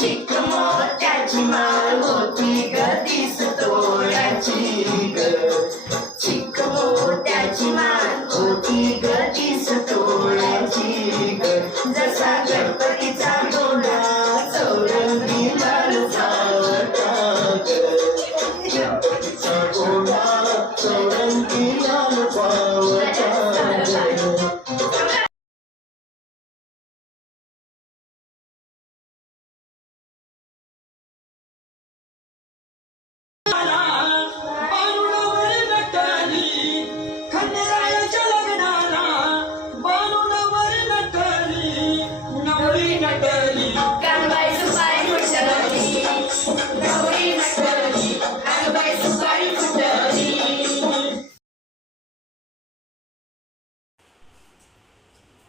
चिक मोत्याची माळ होती ग तीस तोळ्याची ग. चिक मोत्याची माळ होती ग तीस तोळ्याची ग. जसा गणपतीचा डोळा चौरंगी लाल सावटा ग. गणपतीचा डोळा चौरंगी लाल पावटा ग. नटली